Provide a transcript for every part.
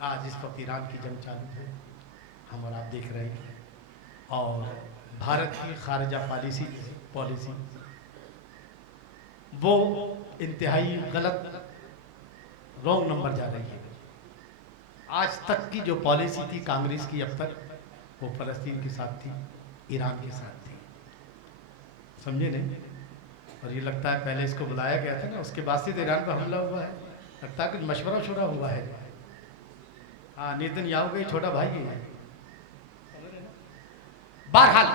آج اس وقت ایران کی جنگ چالو ہے، ہم اور آپ دیکھ رہے ہیں، اور بھارت کی خارجہ پالیسی وہ انتہائی غلط رونگ نمبر جا رہی ہے۔ آج تک کی جو پالیسی تھی کانگریس کی اب تک، وہ فلسطین کے ساتھ تھی، ایران کے ساتھ تھی، سمجھے نہیں؟ اور یہ لگتا ہے پہلے اس کو بلایا گیا تھا نا، اس کے بعد سے ایران پر حملہ ہوا ہے، لگتا ہے کچھ مشورہ ہوا ہے۔ ہاں، نیتن یاہو کا چھوٹا بھائی ہے۔ بہرحال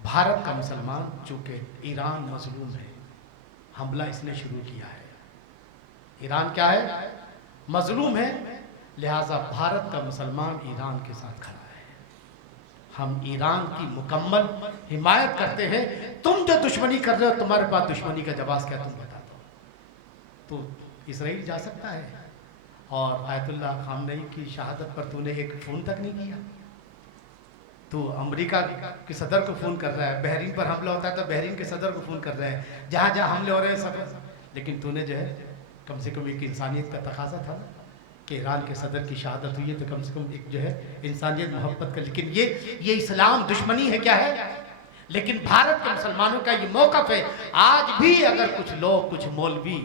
بھارت کا مسلمان چونکہ ایران مظلوم ہے، حملہ اس نے شروع کیا ہے، ایران کیا ہے؟ مظلوم ہے، لہٰذا بھارت کا مسلمان ایران کے ساتھ کھڑا ہے۔ ہم ایران کی مکمل حمایت کرتے ہیں۔ تم جو دشمنی کر رہے ہو، تمہارے پاس دشمنی کا جواز کیا، تم بتا دو۔ تو اسرائیل جا سکتا ہے، اور آیت اللہ خامنئی کی شہادت پر تو نے ایک فون تک نہیں کیا۔ تو امریکہ کے صدر کو فون کر رہا ہے، بحرین پر حملہ ہوتا ہے تو بحرین کے صدر کو فون کر رہا ہے، جہاں جہاں حملے ہو رہے ہیں سب، لیکن تو نے جو ہے کم سے کم ایک انسانیت کا تقاضا تھا کہ ایران کے صدر کی شہادت ہوئی ہے تو کم سے کم ایک جو ہے انسانیت محبت کا، لیکن یہ اسلام دشمنی ہے، کیا ہے؟ لیکن بھارت کے مسلمانوں کا یہ موقف ہے۔ آج بھی اگر کچھ لوگ، کچھ مولوی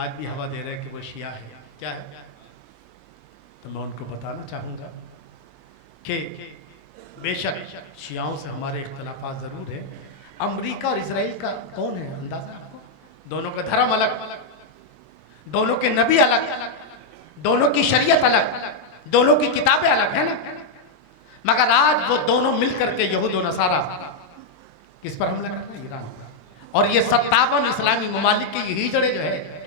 آج بھی ہوا دے رہے ہیں کہ وہ شیعہ ہے، کیا ہے، تو میں ان کو بتانا چاہوں گا کہ بے شک شیعوں سے ہمارے اختلافات ضرور ہیں۔ امریکہ اور اسرائیل کا کون ہے اندازہ آپ کو؟ دونوں کا دھرم الگ، دونوں کے نبی الگ، دونوں کی شریعت الگ، دونوں کی کتابیں الگ ہیں نا، مگر آج وہ دونوں مل کر کے یہود و نصارہ کس پر حملہ کرتے ہیں؟ ایران۔ اور یہ 57 اسلامی ممالک کے یہ ہجڑے جو ہے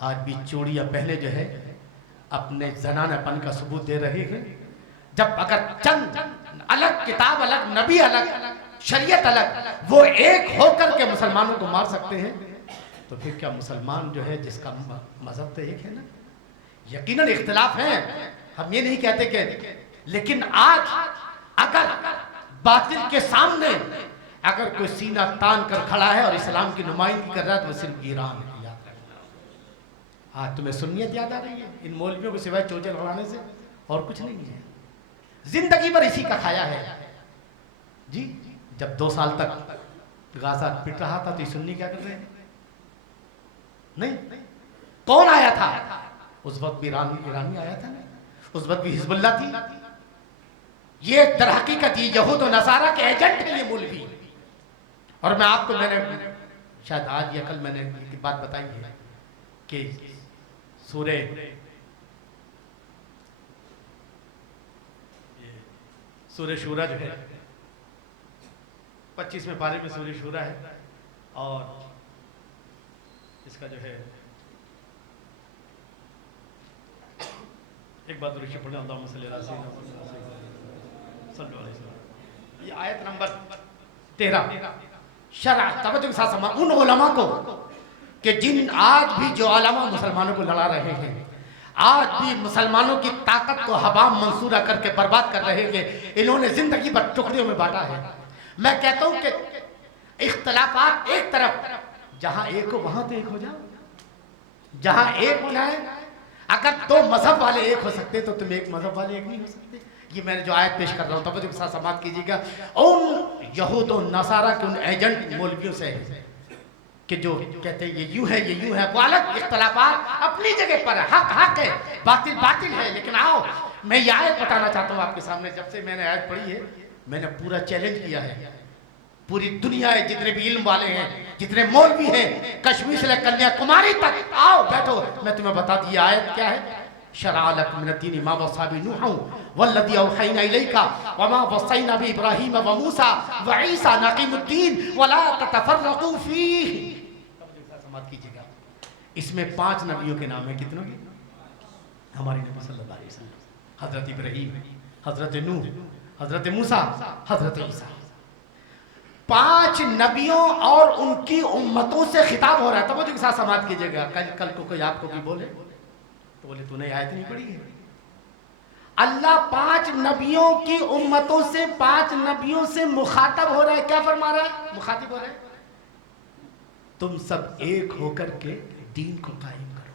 آج بھی چوڑیاں پہنے جو ہے اپنے زنانہ پن کا ثبوت دے رہے ہیں۔ جب اگر چند الگ کتاب الگ، نبی الگ، شریعت الگ، وہ ایک ہو کر کے مسلمانوں کو مار سکتے ہیں، تو پھر کیا مسلمان جو ہے جس کا مذہب تو ایک ہے نا؟ یقیناً اختلاف ہیں، ہم یہ نہیں کہتے کہ، لیکن آج اگر باطل کے سامنے اگر کوئی سینہ تان کر کھڑا ہے اور اسلام کی نمائندگی کر رہا ہے تو وہ صرف ایران ہے، یاد رکھنا۔ آج تمہیں سنیت یاد آ رہی ہے ان مولویوں کو سوائے چوچے لڑانے سے اور کچھ نہیں ہے، زندگی بھر اسی کا کھایا ہے جی۔ جب 2 سال تک غازہ پٹ رہا تھا تو یہ سنی کیا کر رہے ہیں؟ نہیں، کون آیا تھا اس وقت بھی؟ ایرانی آیا تھا نا، اس وقت بھی حزب اللہ تھی۔ یہ در حقیقت یہ یہود و نصارہ کے ایجنٹ ہیں یہ مولوی۔ اور میں آپ کو، میں نے شاید آج یا کل میں نے ایک بات بتائی ہے کہ سورہ شورہ جو ہے 25ویں پارے میں سورہ شورہ ہے، اور اس کا جو ہے ایک بات درشی پڑھیں، اللہم صلی اللہ علیہ وسلم، یہ آیت نمبر 13۔ شرع، توجہ کے ساتھ سمجھ ان علماء کو کہ جن آج بھی جو علماء مسلمانوں کو لڑا رہے ہیں، آج بھی مسلمانوں کی طاقت کو حبام منصورہ کر کے برباد کر رہے ہیں، انہوں نے زندگی بھر ٹکڑیوں میں بانٹا ہے۔ میں کہتا ہوں کہ اختلافات ایک طرف، جہاں ایک ہو وہاں تو ایک ہو جاؤ، جہاں ایک ہونا ہے۔ اگر 2 مذہب والے ایک ہو سکتے تو تم ایک مذہب والے ایک نہیں ہو سکتے۔ یہ میں نے جو آیت پیش کر رہا ہوں توجہ کے ساتھ سماعت کیجیے گا، ان یہود و نصارہ کے ان ایجنٹ مولویوں سے کہ جو کہتے ہیں یہ یوں ہے یہ یوں ہے، وہ الگ اختلافات اپنی جگہ پر ہے، حق حق ہے، باطل باطل ہے، لیکن آؤ میں یہ آیت بتانا چاہتا ہوں آپ کے سامنے۔ جب سے میں نے آیت پڑھی ہے میں نے پورا چیلنج کیا ہے، پوری دنیا ہے جتنے بھی علم والے ہیں، جتنے مولوی ہیں، کشمیر سے لے کنیا کماری تک، آؤ بیٹھو میں تمہیں بتا دی آیت کیا ہے۔ شرع لکم من الدین ما وصی بہ نوح والذی اوحینا الیک وما وصینا بابراہیم وموسیٰ وعیسیٰ ان اقیموا الدین ولا تتفرقوا فیہ۔ سماعت کیجئے گا، اس میں 5 نبیوں کے نام ہیں، کتنوں کے؟ ہمارے نبی صلی اللہ علیہ وسلم، حضرت ابراہیم، حضرت نوح، حضرت موسیٰ، حضرت عیسیٰ۔ 5 نبیوں اور ان کی امتوں سے خطاب ہو رہا ہے۔ توجہ کے ساتھ سماعت کیجئے گا، کل کو کوئی آپ کو بھی بولے تو بولے تو نے آیت نہیں پڑھی ہے۔ اللہ 5 نبیوں کی امتوں سے، 5 نبیوں سے مخاطب ہو رہا ہے، کیا فرما رہا ہے؟ مخاطب ہو رہا ہے تم سب ایک ہو کر کے دین کو قائم کرو۔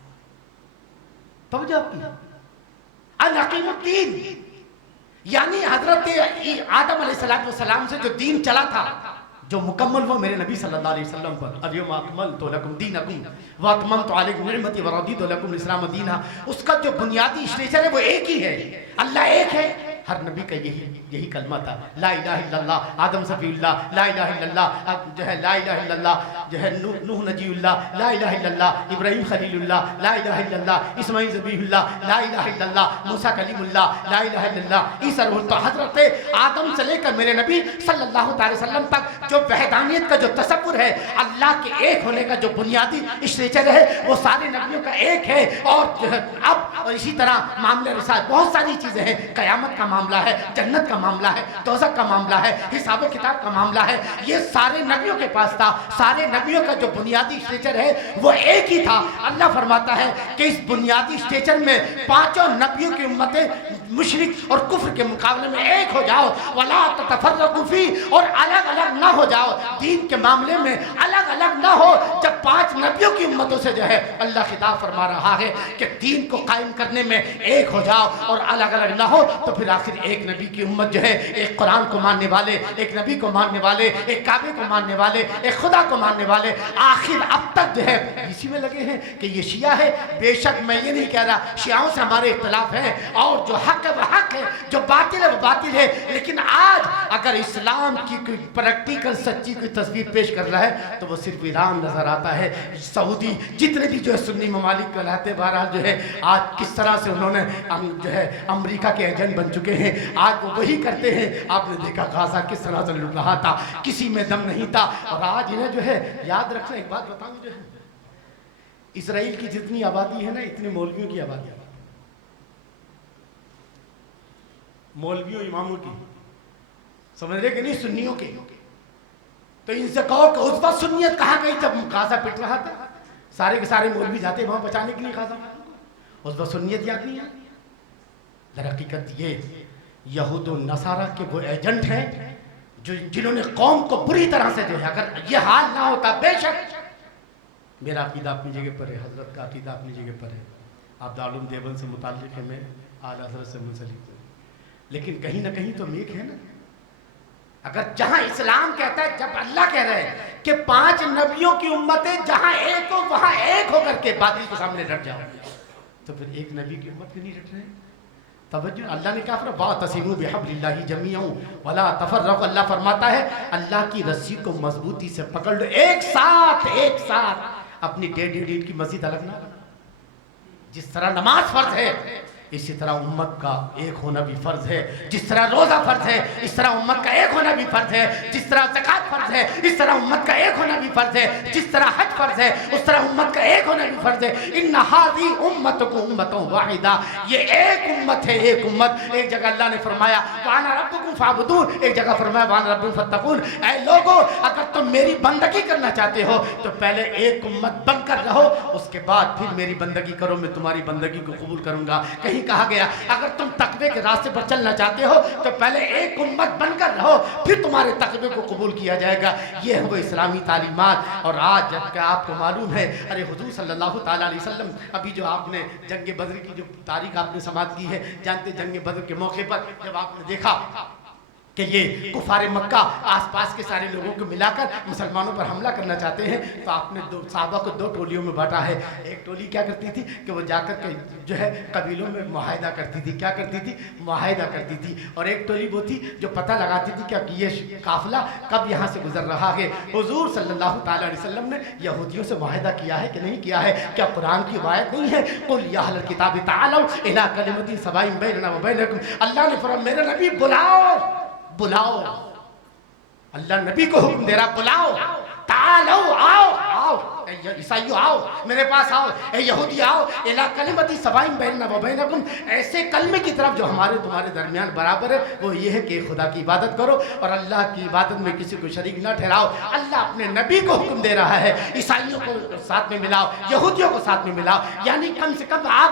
توجہ آپ کی الحقیم الدین، یعنی حضرت آدم علیہ السلام سے جو دین چلا تھا، جو مکمل وہ میرے نبی صلی اللہ علیہ وسلم پر، الیوم اکملت لکم دینکم واتممت علیکم نعمتی ورضیت لکم الاسلام دینا، اس کا جو بنیادی اسٹرکچر ہے وہ ایک ہی ہے، اللہ ایک ہے۔ ہر نبی کا یہی کلمہ تھا، لا الہ الا اللہ آدم صفی اللہ، لا الہ الا اللہ جو ہے لا الہ الا اللہ جو ہے نوح نجی اللہ، لا الہ الا اللہ ابراہیم خلیل اللہ، لا الہ الا اللہ اسماعیل ذبیح اللہ، لا الہ الا اللہ موسیٰ کلیم اللہ، لا الہ الا اللہ عیسیٰ روح اللہ۔ حضرت آدم سے لے کر میرے نبی صلی اللہ تعالی وسلم تک جو وحدانیت کا جو تصور ہے، اللہ کے ایک ہونے کا جو بنیادی اسٹرکچر ہے، وہ سارے نبیوں کا ایک ہے۔ اور اب اسی طرح معاملہ رسالت، بہت ساری چیزیں ہیں، قیامت کا معاملہ ہے، جنت کا معاملہ ہے، دوزخ کا معاملہ ہے، حساب و کتاب کا معاملہ ہے، یہ سارے نبیوں کے پاس تھا۔ سارے نبیوں کا جو بنیادی اسٹرکچر ہے وہ ایک ہی تھا۔ اللہ فرماتا ہے کہ اس بنیادی اسٹرکچر میں پانچوں نبیوں کی امتیں مشرک اور کفر کے مقابلے میں ایک ہو جاؤ، وَلَا تَتَفَرَّقُوا فِيهِ، اور الگ الگ نہ ہو جاؤ، دین کے معاملے میں الگ الگ نہ ہو۔ جب پانچ نبیوں کی امتوں سے جو ہے اللہ خطاب فرما رہا ہے کہ دین کو قائم کرنے میں ایک ہو جاؤ اور الگ الگ نہ ہو، تو پھر آخر ایک نبی کی امت جو ہے، ایک قرآن کو ماننے والے، ایک نبی کو ماننے والے، ایک کعبے کو ماننے والے، ایک خدا کو ماننے والے، آخر اب تک جو ہے اسی میں لگے ہیں کہ یہ شیعہ ہے۔ بے شک میں یہ نہیں کہہ رہا شیعوں سے ہمارے اختلاف ہے، اور جو حق ہے وہ حق ہے، جو باطل ہے وہ باطل ہے، لیکن آج اگر اسلام کی کوئی پریکٹیکل سچی کوئی تصویر پیش کر رہا ہے تو وہ صرف ایران نظر آتا ہے۔ سعودی جتنے بھی جو ہے سنی ممالک کہلاتے، بہرحال جو ہے آج کس طرح سے انہوں نے جو ہے امریکہ کے ایجنٹ بن چکے ہیں، آج وہ وہی کرتے ہیں۔ آپ نے دیکھا غازہ کس طرح سے لٹ رہا تھا، کسی میں دم نہیں تھا، اور آج انہیں جو ہے یاد رکھنا، ایک بات بتاؤں، جو ہے اسرائیل کی جتنی آبادی ہے نا، اتنی مولویوں کی آبادی ہے، مولویوں اماموں کی، سمجھ رہے کہ نہیں، سنیوں کے۔ تو ان سے کہو کہ اس وقت سنیت کہاں گئی جب غازہ پٹ رہا تھا؟ سارے کے سارے مولوی جاتے وہاں بچانے کے لیے غازہ، اس وقت سنیت یاد نہیں ہے۔ در حقیقت یہ یہود و نصارہ کے وہ ایجنٹ ہیں جنہوں نے قوم کو بری طرح سے جو ہے، اگر یہ حال نہ ہوتا، بے شک میرا عقیدہ اپنی جگہ پر ہے، حضرت کا عقیدہ اپنی جگہ پر ہے، آپ دارالعلوم دیوبند سے متعلق ہے، میں اعلیٰ حضرت سے منسلک ہوں، لیکن کہیں نہ کہیں تو میک ہے نا۔ اگر جہاں اسلام کہتا ہے، جب اللہ کہہ رہے ہیں کہ پانچ نبیوں کی امتیں جہاں ایک ہو وہاں ایک ہو کر کے باطل کے سامنے ڈٹ جاؤ، تو پھر ایک نبی کی امت بھی نہیں ڈٹ رہے ہیں۔ توجہ، اللہ نے کیا فرمایا، وَاعْتَصِمُوا بِحَبْلِ اللَّهِ جَمِيعًا وَلَا تَفَرَّقُوا، اللہ فرماتا ہے اللہ کی رسی کو مضبوطی سے پکڑ لو، ایک ساتھ اپنی ڈیڑھ کی مسجد الگ نہ بنا۔ جس طرح نماز فرض ہے، اسی طرح امت کا ایک ہونا بھی فرض ہے، جس طرح روزہ فرض ہے اس طرح امت کا ایک ہونا بھی فرض ہے، جس طرح زکوٰۃ فرض ہے اس طرح امت کا ایک ہونا بھی فرض ہے، جس طرح حج فرض ہے اس طرح امت کا ایک ہونا بھی فرض ہے۔ ان هذه امتكم امة واحدہ، یہ ایک امت ہے، ایک امت۔ ایک جگہ اللہ نے فرمایا وانا ربکم فاعبدون، ایک جگہ فرمایا وانا ربکم فاتقون، اے لوگو اگر تم میری بندگی کرنا چاہتے ہو تو پہلے ایک امت بن کر رہو، اس کے بعد پھر میری بندگی کرو، میں تمہاری بندگی کو قبول کروں گا۔ کہیں کہا گیا اگر تم تقوی کے راستے پر چلنا چاہتے ہو تو پہلے ایک امت بن کر رہو، پھر تمہارے تقوی کو قبول کیا جائے گا۔ یہ ہے وہ اسلامی تعلیمات۔ اور آج جب کہ آپ کو معلوم ہے، ارے حضور صلی اللہ تعالیٰ علیہ وسلم، ابھی جو آپ نے جنگ بدر کی جو تاریخ آپ نے سماعت کی ہے، جانتے جنگ بدر کے موقع پر جب آپ نے دیکھا کہ یہ کفار مکہ آس پاس کے سارے لوگوں کو ملا کر مسلمانوں پر حملہ کرنا چاہتے ہیں، تو آپ نے صحابہ کو دو ٹولیوں میں بانٹا ہے۔ ایک ٹولی کیا کرتی تھی کہ وہ جا کر کے جو ہے قبیلوں میں معاہدہ کرتی تھی، کیا کرتی تھی؟ معاہدہ کرتی تھی۔ اور ایک ٹولی وہ تھی جو پتہ لگاتی تھی کہ یہ قافلہ کب یہاں سے گزر رہا ہے۔ حضور صلی اللہ تعالیٰ علیہ وسلم نے یہودیوں سے معاہدہ کیا ہے کہ نہیں کیا ہے؟ کیا قرآن کی روایت نہیں ہے؟ قل یا اہل الکتاب تعالوا الی کلمۃ سواء بیننا وبینکم، اللہ نے فرمایا میرے نبی بلاؤ، اللہ نبی کو حکم دے رہا، بلاؤ، تعالو، آؤ، اے عیسائیو آؤ، میرے پاس آؤ، اے یہودی آؤ، الی کلمۃ سواء بیننا وبینکم، ایسے کلمے کی طرف جو ہمارے تمہارے درمیان برابر ہے، وہ یہ ہے کہ خدا کی عبادت کرو اور اللہ کی عبادت میں کسی کو شریک نہ ٹھہراؤ۔ اللہ اپنے نبی کو حکم دے رہا ہے عیسائیوں کو ساتھ میں ملاؤ، یہودیوں کو ساتھ میں ملاؤ، یعنی کم سے کم آپ